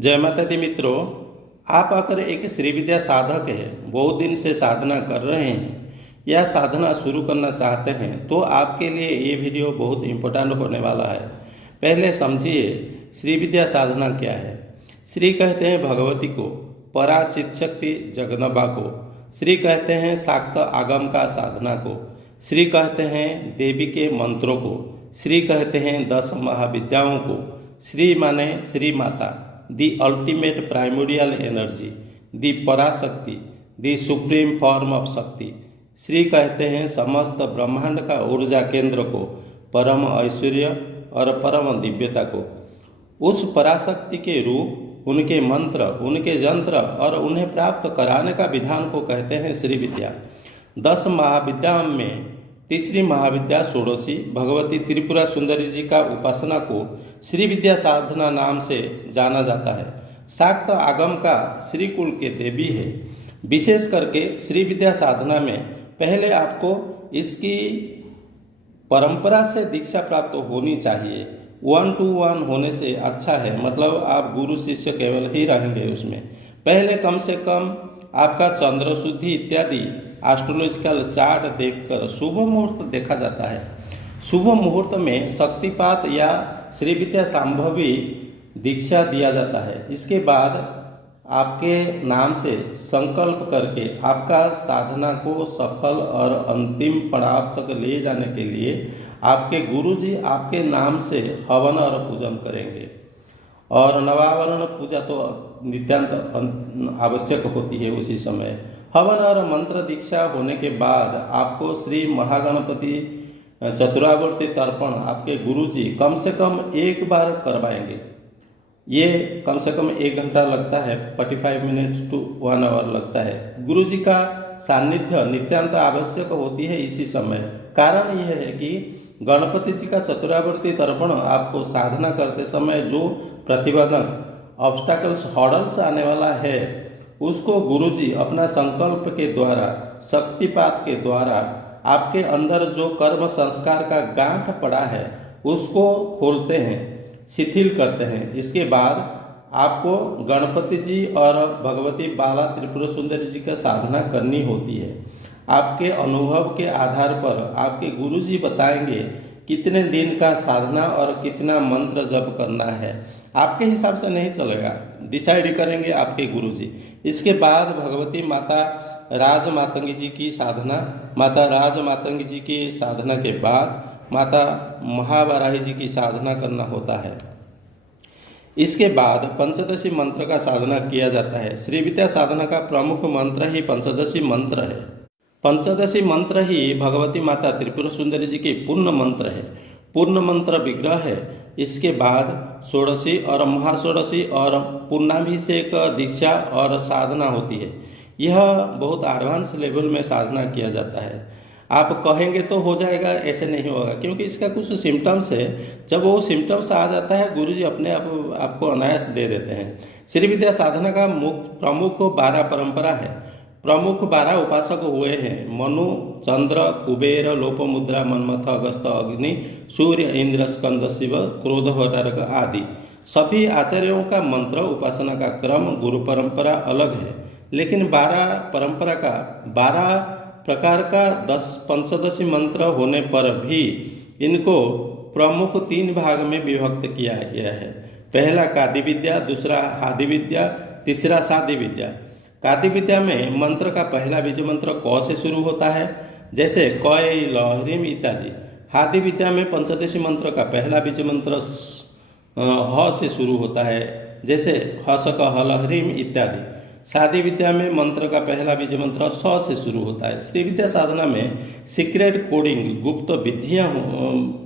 जय माता दी मित्रों, आप अगर एक श्री विद्या साधक हैं, बहुत दिन से साधना कर रहे हैं या साधना शुरू करना चाहते हैं तो आपके लिए ये वीडियो बहुत इम्पोर्टेंट होने वाला है। पहले समझिए श्री विद्या साधना क्या है। श्री कहते हैं भगवती को, पराचित शक्ति जगदम्बा को। श्री कहते हैं शाक्त आगम का साधना को। श्री कहते हैं देवी के मंत्रों को। श्री कहते हैं 10 महाविद्याओं को। श्री माने श्री माता, the ultimate primordial energy, the Parashakti, the supreme form of शक्ति। श्री कहते हैं समस्त ब्रह्मांड का ऊर्जा केंद्र को, परम ऐश्वर्य और परम दिव्यता को। उस पराशक्ति के रूप, उनके मंत्र, उनके यंत्र और उन्हें प्राप्त कराने का विधान को कहते हैं श्री विद्या। 10 महाविद्याओं में तीसरी महाविद्या षोडशी भगवती त्रिपुरा सुंदरी जी का उपासना को श्री विद्या साधना नाम से जाना जाता है। शाक्त आगम का श्री कुल के देवी है। विशेष करके श्री विद्या साधना में पहले आपको इसकी परंपरा से दीक्षा प्राप्त होनी चाहिए। 1 to 1 होने से अच्छा है, मतलब आप गुरु शिष्य केवल ही रहेंगे उसमें। पहले कम से कम आपका चंद्र शुद्धि इत्यादि एस्ट्रोलॉजिकल चार्ट देखकर शुभ मुहूर्त देखा जाता है। शुभ मुहूर्त में शक्तिपात या श्री विद्या संभवी दीक्षा दिया जाता है। इसके बाद आपके नाम से संकल्प करके आपका साधना को सफल और अंतिम पड़ाव तक ले जाने के लिए आपके गुरुजी आपके नाम से हवन और पूजन करेंगे। और नवावरण पूजा तो नित्यांत आवश्यक होती है उसी समय। हवन और मंत्र दीक्षा होने के बाद आपको श्री महागणपति चतुरावर्ती तर्पण आपके गुरुजी कम से कम एक बार करवाएंगे। ये कम से कम 1 घंटा लगता है, 45 मिनट्स to 1 आवर लगता है। गुरुजी का सान्निध्य नित्यांत आवश्यक होती है इसी समय। कारण यह है कि गणपति जी का चतुरावर्ती तर्पण आपको साधना करते समय जो प्रतिबंधक ऑब्स्टैकल्स हॉर्डल्स आने वाला है उसको गुरुजी अपना संकल्प के द्वारा, शक्तिपात के द्वारा आपके अंदर जो कर्म संस्कार का गांठ पड़ा है उसको खोलते हैं, शिथिल करते हैं। इसके बाद आपको गणपति जी और भगवती बाला त्रिपुरा सुंदरी जी का साधना करनी होती है। आपके अनुभव के आधार पर आपके गुरुजी बताएंगे कितने दिन का साधना और कितना मंत्र जप करना है। आपके हिसाब से नहीं चलेगा, डिसाइड करेंगे आपके गुरुजी। इसके बाद भगवती माता राज मातंगी जी की साधना, माता राज मातंगी जी की साधना के बाद माता महावाराही जी की साधना करना होता है। इसके बाद पंचदशी मंत्र का साधना किया जाता है। श्री विद्या साधना का प्रमुख मंत्र ही पंचदशी मंत्र है। पंचदशी मंत्र ही भगवती माता त्रिपुरा सुंदरी जी की पूर्ण मंत्र है, पूर्ण मंत्र विग्रह है। इसके बाद षोडशी और महाषोडशी और पूर्णाभिषेक दीक्षा और साधना होती है। यह बहुत एडवांस लेवल में साधना किया जाता है। आप कहेंगे तो हो जाएगा, ऐसे नहीं होगा, क्योंकि इसका कुछ सिम्टम्स है। जब वो सिम्टम्स आ जाता है गुरुजी अपने आप आपको अनायास दे देते हैं। श्री विद्या साधना का प्रमुख 12 परंपरा है। प्रमुख 12 उपासक हुए हैं मनु, चंद्र, कुबेर, लोपमुद्रा, मन्मथ, अगस्त, अग्नि, सूर्य, इंद्र, स्कंद, शिव, क्रोधवतारक आदि। सभी आचार्यों का मंत्र उपासना का क्रम गुरु परंपरा अलग है, लेकिन 12 परंपरा का 12 प्रकार का 10 पंचदशी मंत्र होने पर भी इनको प्रमुख 3 भाग में विभक्त किया गया है। पहला कादि विद्या, दूसरा आदि विद्या, तीसरा सादी विद्या। कादि विद्या में मंत्र का पहला बीज मंत्र क से शुरू होता है, जैसे कय, लहरीम इत्यादि। आदि विद्या में पंचदशी मंत्र का पहला बीज मंत्र ह से शुरू होता है, जैसे हसक, हलहरीम इत्यादि। सादी विद्या में मंत्र का पहला बीज मंत्र स से शुरू होता है। श्री विद्या साधना में सीक्रेट कोडिंग, गुप्त विधियाँ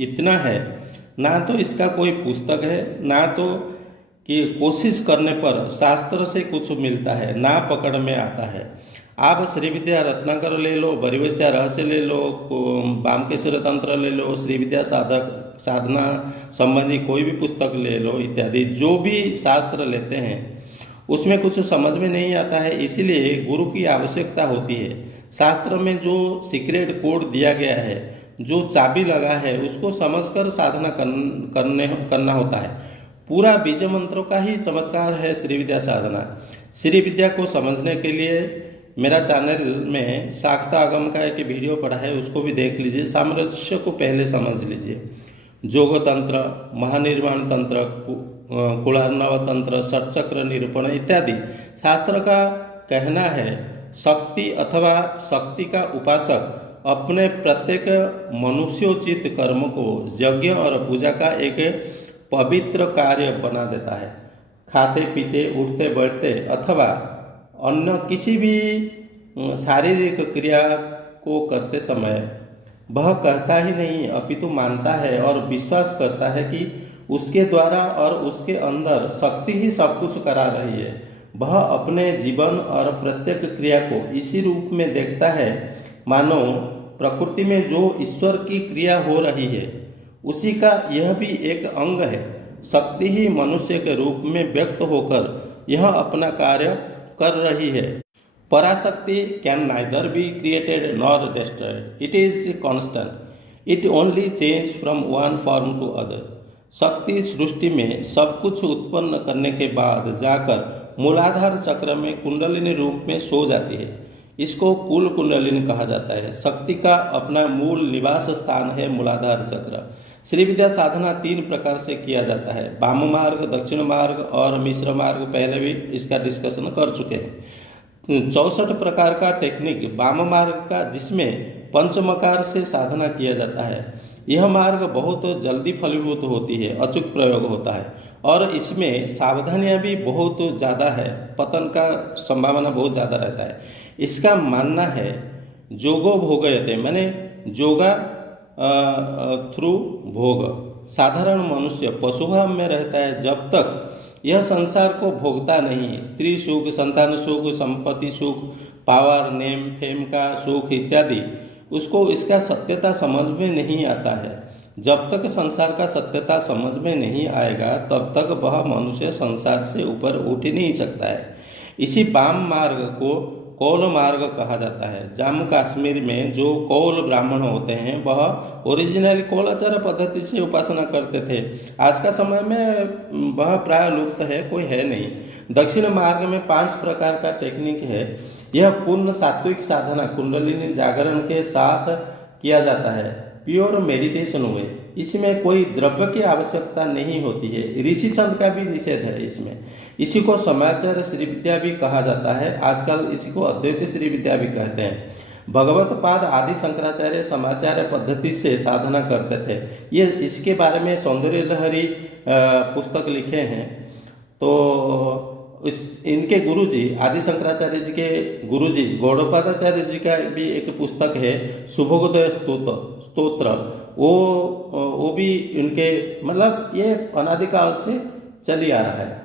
इतना है, ना तो इसका कोई पुस्तक है, ना तो कि कोशिश करने पर शास्त्र से कुछ मिलता है, ना पकड़ में आता है। आप श्री विद्या रत्नाकर ले लो, बरिवस्या रहस्य ले लो, वामकेश्वर तंत्र ले लो, श्री विद्या साधना संबंधी कोई भी पुस्तक ले लो इत्यादि, जो भी शास्त्र लेते हैं उसमें कुछ समझ में नहीं आता है। इसीलिए गुरु की आवश्यकता होती है। शास्त्र में जो सीक्रेट कोड दिया गया है, जो चाबी लगा है, उसको समझकर साधना करना होता है। पूरा बीज मंत्रों का ही चमत्कार है श्री विद्या साधना। श्री विद्या को समझने के लिए मेरा चैनल में शाक्ता आगम का एक वीडियो पड़ा है, उसको भी देख लीजिए। सामरस्य को पहले समझ लीजिए। जोग तंत्र, महानिर्वाण तंत्र, कुलार्णव तंत्र, षटचक्र निरूपण इत्यादि शास्त्र का कहना है शक्ति अथवा शक्ति का उपासक अपने प्रत्येक मनुष्योचित कर्म को यज्ञ और पूजा का एक पवित्र कार्य बना देता है। खाते पीते, उठते बैठते अथवा अन्य किसी भी शारीरिक क्रिया को करते समय वह कहता ही नहीं अपितु मानता है और विश्वास करता है कि उसके द्वारा और उसके अंदर शक्ति ही सब कुछ करा रही है। वह अपने जीवन और प्रत्येक क्रिया को इसी रूप में देखता है मानो प्रकृति में जो ईश्वर की क्रिया हो रही है उसी का यह भी एक अंग है। शक्ति ही मनुष्य के रूप में व्यक्त होकर यह अपना कार्य कर रही है। Parashakti can neither be created nor destroyed, it is constant, it only change from one form to other. शक्ति सृष्टि में सब कुछ उत्पन्न करने के बाद जाकर मूलाधार चक्र में कुंडलिनी रूप में सो जाती है। इसको कुल कुंडलिनी कहा जाता है। शक्ति का अपना मूल निवास स्थान है मूलाधार चक्र। श्री विद्या साधना 3 प्रकार से किया जाता है, वाम मार्ग, दक्षिण मार्ग और मिश्र मार्ग। पहले भी इसका डिस्कशन कर चुके हैं। 64 प्रकार का टेक्निक वाम मार्ग का, जिसमें पंचमकार से साधना किया जाता है। यह मार्ग बहुत जल्दी फलीभूत होती है, अचूक प्रयोग होता है और इसमें सावधानियां भी बहुत ज़्यादा है, पतन का संभावना बहुत ज़्यादा रहता है। इसका मानना है जोगो भोगयते, माने जोगा थ्रू भोग। साधारण मनुष्य पशुभाव में रहता है जब तक यह संसार को भोगता नहीं। स्त्री सुख, संतान सुख, संपत्ति सुख, पावर, नेम फेम का सुख इत्यादि उसको इसका सत्यता समझ में नहीं आता है। जब तक संसार का सत्यता समझ में नहीं आएगा तब तक वह मनुष्य संसार से ऊपर उठ ही नहीं सकता है। इसी वाम मार्ग को कौल मार्ग कहा जाता है। जम्मू कश्मीर में जो कौल ब्राह्मण होते हैं वह ओरिजिनल कौलाचार पद्धति से उपासना करते थे। आज का समय में वह प्राय लुप्त है, कोई है नहीं। दक्षिण मार्ग में 5 प्रकार का टेक्निक है। यह पूर्ण सात्विक साधना कुंडलिनी जागरण के साथ किया जाता है। प्योर मेडिटेशन हुए, इसमें कोई द्रव्य की आवश्यकता नहीं होती है। ऋषि छंद का भी निषेध है इसमें। इसी को समाचार श्री विद्या भी कहा जाता है। आजकल इसी को अद्वैत श्री विद्या भी कहते हैं। भगवत पाद आदि शंकराचार्य समाचार पद्धति से साधना करते थे। ये इसके बारे में सौंदर्य लहरी पुस्तक लिखे हैं। तो इनके गुरुजी आदि शंकराचार्य जी के गुरुजी गौड़पादाचार्य जी का भी एक पुस्तक है शुभोदय स्तोत्र। वो भी इनके मतलब ये अनादिकाल से चली आ रहा है।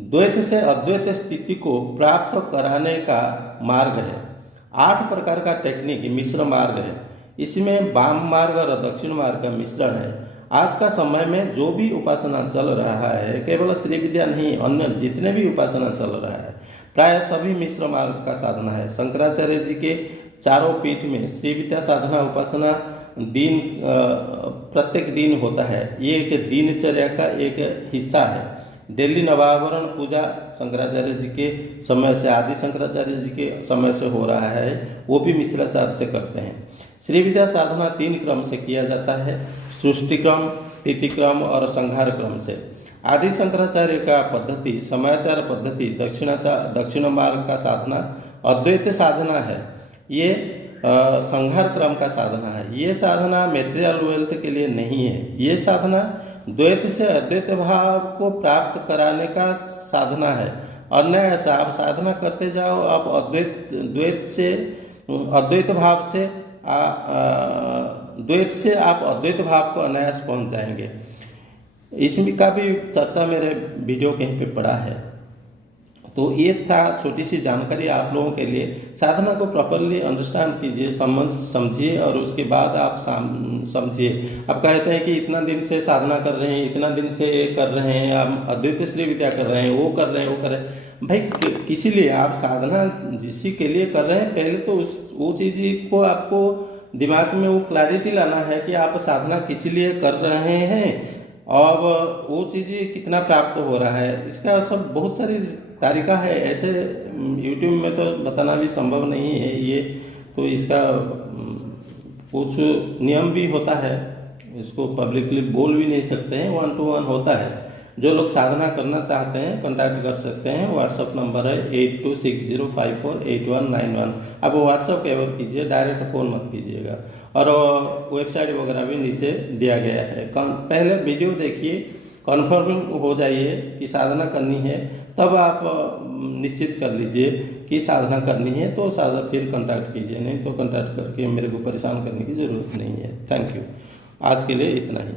द्वैत से अद्वैत स्थिति को प्राप्त कराने का मार्ग है। 8 प्रकार का टेक्निक मिश्र मार्ग है। इसमें वाम मार्ग और दक्षिण मार्ग का मिश्रण है। आज का समय में जो भी उपासना चल रहा है, केवल श्री विद्या नहीं, अन्य जितने भी उपासना चल रहा है प्राय सभी मिश्र मार्ग का साधना है। शंकराचार्य जी के चारों पीठ में श्री विद्या साधना उपासना दिन प्रत्येक दिन होता है। ये एक दिनचर्या का एक हिस्सा है। डेली नवावरण पूजा शंकराचार्य जी के समय से, आदि शंकराचार्य जी के समय से हो रहा है, वो भी मिश्राचार्य से करते हैं। श्री विद्या साधना 3 क्रम से किया जाता है, सृष्टि क्रम, स्थिति क्रम और संहार क्रम से। आदि शंकराचार्य का पद्धति समाचार पद्धति दक्षिण मार्ग का साधना अद्वैत साधना है। ये संहार क्रम का साधना है। ये साधना मेटेरियल वेल्थ के लिए नहीं है। ये साधना द्वैत से अद्वैत भाव को प्राप्त कराने का साधना है। अनायास आप साधना करते जाओ, आप द्वैत से आप अद्वैत भाव को अनायास पहुंच जाएंगे। इसमें का भी चर्चा मेरे वीडियो कहीं पे पड़ा है। तो ये था छोटी सी जानकारी आप लोगों के लिए। साधना को प्रॉपरली अंडरस्टैंड कीजिए, समझिए और उसके बाद आप समझिए। आप कहते हैं कि इतना दिन से साधना कर रहे हैं, इतना दिन से कर रहे हैं, आप अद्वैत श्री विद्या कर रहे हैं, वो कर रहे हैं, वो कर रहे हैं। भाई किसी लिए आप साधना जिसी के लिए कर रहे हैं, पहले तो वो चीज़ को आपको दिमाग में वो क्लैरिटी लाना है कि आप साधना किस लिए कर रहे हैं। अब वो चीज़ें कितना प्राप्त हो रहा है, इसका सब बहुत सारी तरीका है। ऐसे यूट्यूब में तो बताना भी संभव नहीं है ये, तो इसका कुछ नियम भी होता है, इसको पब्लिकली बोल भी नहीं सकते हैं, 1 to 1 होता है। जो लोग साधना करना चाहते हैं कांटेक्ट कर सकते हैं। व्हाट्सअप नंबर है 8260548191। आप व्हाट्सअप केवल कीजिए, डायरेक्ट फ़ोन मत कीजिएगा। और वेबसाइट वगैरह भी नीचे दिया गया है। पहले वीडियो देखिए, कन्फर्म हो जाइए कि साधना करनी है, तब आप निश्चित कर लीजिए कि साधना करनी है, तो साधना फिर कांटेक्ट कीजिए, नहीं तो कांटेक्ट करके मेरे को परेशान करने की ज़रूरत नहीं है। Thank you. आज के लिए इतना ही।